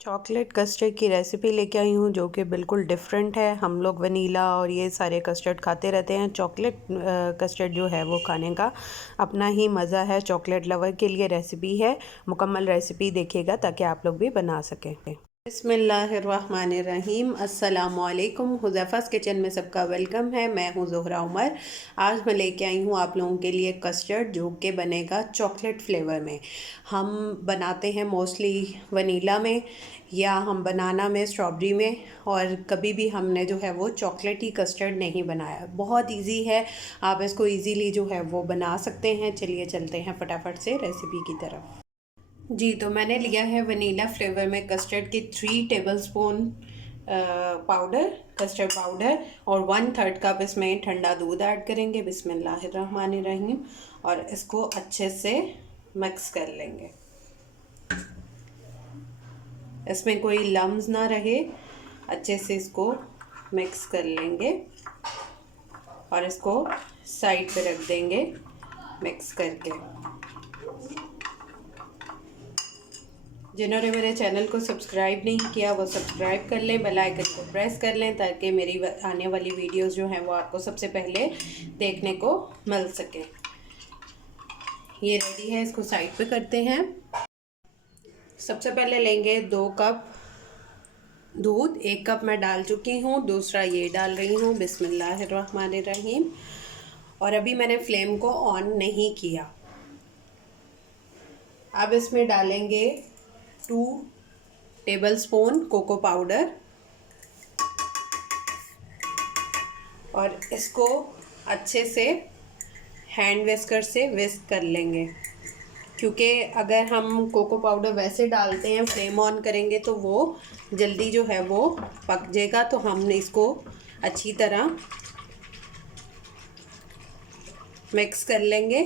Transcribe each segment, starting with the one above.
Chocolate custard की recipe लेके आई हूँ जो कि बिल्कुल डिफरेंट है। हम लोग वनीला और ये सारे कस्टर्ड खाते रहते हैं। चॉकलेट कस्टर्ड जो है वो खाने का अपना ही मज़ा है। चॉकलेट लवर के लिए रेसिपी है, मुकम्मल रेसिपी देखिएगा ताकि आप लोग भी बना सकें। बिस्मिल्लाहिर्रहमानिर्रहीम। अस्सलामुअलैकुम। हुज़ैफ़ा's किचन में सबका वेलकम है। मैं हूँ ज़ोहरा उमर। आज मैं लेके आई हूँ आप लोगों के लिए कस्टर्ड जो कि बनेगा चॉकलेट फ्लेवर में। हम बनाते हैं मोस्टली वनीला में या हम बनाना में, स्ट्रॉबेरी में, और कभी भी हमने जो है वो चॉकलेटी कस्टर्ड नहीं बनाया। बहुत इजी है, आप इसको इजीली जो है वो बना सकते हैं। चलिए चलते हैं फटाफट से रेसिपी की तरफ। जी, तो मैंने लिया है वनीला फ्लेवर में कस्टर्ड की 3 टेबलस्पून पाउडर, कस्टर्ड पाउडर, और 1/3 कप इसमें ठंडा दूध ऐड करेंगे। बिस्मिल्लाहिर्रहमानिर्रहीम। और इसको अच्छे से मिक्स कर लेंगे, इसमें कोई लम्स ना रहे। अच्छे से इसको मिक्स कर लेंगे और इसको साइड पे रख देंगे मिक्स करके। जिन्होंने मेरे चैनल को सब्सक्राइब नहीं किया वो सब्सक्राइब कर लें, बेल आइकन को प्रेस कर लें ताकि मेरी आने वाली वीडियोस जो हैं वो आपको सबसे पहले देखने को मिल सके। ये रेडी है, इसको साइड पे करते हैं। सबसे पहले लेंगे 2 कप दूध। 1 कप मैं डाल चुकी हूँ, दूसरा ये डाल रही हूँ। बिस्मिल्लाहिर्रहमानिर्रहीम। और अभी मैंने फ्लेम को ऑन नहीं किया। अब इसमें डालेंगे 2 टेबलस्पून कोको पाउडर और इसको अच्छे से हैंड विस्कर से विस्क कर लेंगे, क्योंकि अगर हम कोको पाउडर वैसे डालते हैं, फ्लेम ऑन करेंगे तो वो जल्दी जो है वो पक जाएगा। तो हमने इसको अच्छी तरह मिक्स कर लेंगे।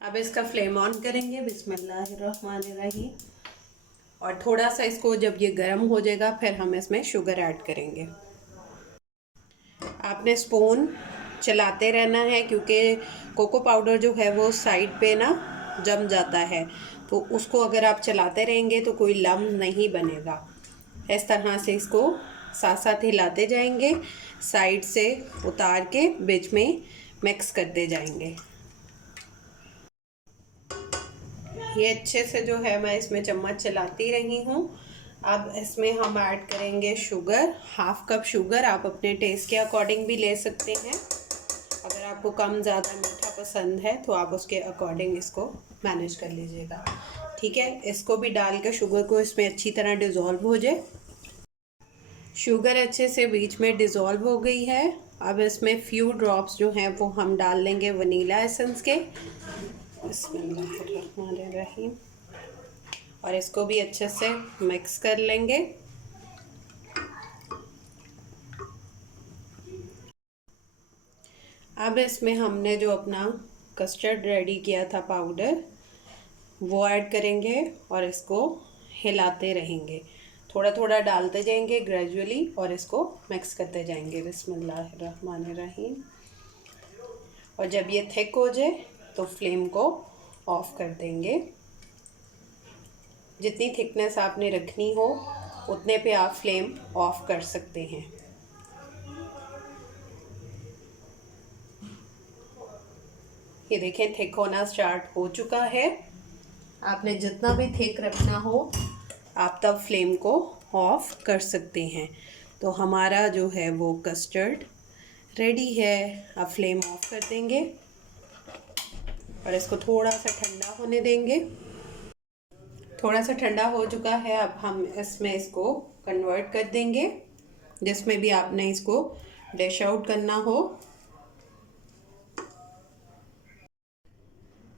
अब इसका फ्लेम ऑन करेंगे। बिस्मिल्लाहिर्रहमानिर्रहीम। और थोड़ा सा इसको जब ये गर्म हो जाएगा फिर हम इसमें शुगर ऐड करेंगे। आपने स्पून चलाते रहना है क्योंकि कोको पाउडर जो है वो साइड पे ना जम जाता है, तो उसको अगर आप चलाते रहेंगे तो कोई लम्ब नहीं बनेगा। इस तरह से इसको साथ साथ हिलाते जाएंगे, साइड से उतार के बीच में मिक्स करते जाएंगे। ये अच्छे से जो है मैं इसमें चम्मच चलाती रही हूँ। अब इसमें हम ऐड करेंगे शुगर, 1/2 कप शुगर। आप अपने टेस्ट के अकॉर्डिंग भी ले सकते हैं। अगर आपको कम ज़्यादा मीठा पसंद है तो आप उसके अकॉर्डिंग इसको मैनेज कर लीजिएगा। ठीक है, इसको भी डाल के शुगर को इसमें अच्छी तरह डिज़ोल्व हो जाए। शुगर अच्छे से बीच में डिज़ोल्व हो गई है। अब इसमें फ्यू ड्रॉप्स जो हैं वो हम डाल लेंगे वनीला एसेंस के। बिस्मिल्लाहिर्रहमानिर्रहीम। और इसको भी अच्छे से मिक्स कर लेंगे। अब इसमें हमने जो अपना कस्टर्ड रेडी किया था पाउडर वो ऐड करेंगे और इसको हिलाते रहेंगे। थोड़ा थोड़ा डालते जाएंगे ग्रेजुअली और इसको मिक्स करते जाएंगे। बिस्मिल्लाहिर्रहमानिर्रहीम। और जब ये थिक हो जाए तो फ्लेम को ऑफ कर देंगे। जितनी थिकनेस आपने रखनी हो उतने पे आप फ्लेम ऑफ कर सकते हैं। ये देखें थिक होना स्टार्ट हो चुका है। आपने जितना भी थिक रखना हो आप तब फ्लेम को ऑफ कर सकते हैं। तो हमारा जो है वो कस्टर्ड रेडी है। अब फ्लेम ऑफ कर देंगे और इसको थोड़ा सा ठंडा होने देंगे। थोड़ा सा ठंडा हो चुका है, अब हम इसमें इसको कन्वर्ट कर देंगे जिसमें भी आपने इसको डिश आउट करना हो।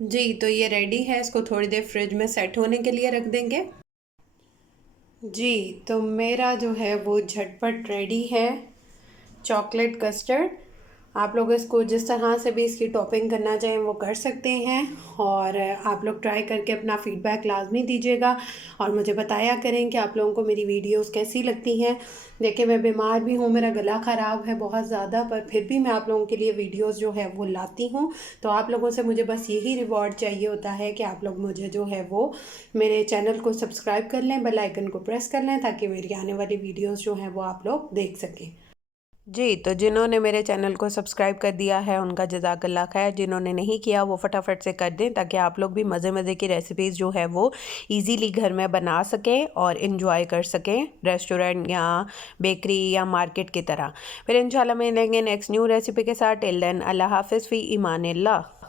जी, तो ये रेडी है। इसको थोड़ी देर फ्रिज में सेट होने के लिए रख देंगे। जी, तो मेरा जो है वो झटपट रेडी है चॉकलेट कस्टर्ड। आप लोग इसको जिस तरह से भी इसकी टॉपिंग करना चाहें वो कर सकते हैं। और आप लोग ट्राई करके अपना फ़ीडबैक लाजमी दीजिएगा और मुझे बताया करें कि आप लोगों को मेरी वीडियोस कैसी लगती हैं। देखिए मैं बीमार भी हूँ, मेरा गला ख़राब है बहुत ज़्यादा, पर फिर भी मैं आप लोगों के लिए वीडियोस जो है वो लाती हूँ। तो आप लोगों से मुझे बस यही रिवॉर्ड चाहिए होता है कि आप लोग मुझे जो है वो मेरे चैनल को सब्सक्राइब कर लें, बेल आइकन को प्रेस कर लें, ताकि मेरी आने वाली वीडियोस जो हैं वो आप लोग देख सकें। जी, तो जिन्होंने मेरे चैनल को सब्सक्राइब कर दिया है उनका जज़ाकल्लाह खैर, जिन्होंने नहीं किया वो फटाफट से कर दें, ताकि आप लोग भी मज़े मज़े की रेसिपीज़ जो है वो इजीली घर में बना सकें और इन्जॉय कर सकें, रेस्टोरेंट या बेकरी या मार्केट की तरह। फिर इंशाल्लाह मिलेंगे नेक्स्ट न्यू रेसिपी के साथ। टिल देन अल्लाह हाफ़िज़ फ़ी ईमानिल्लाह।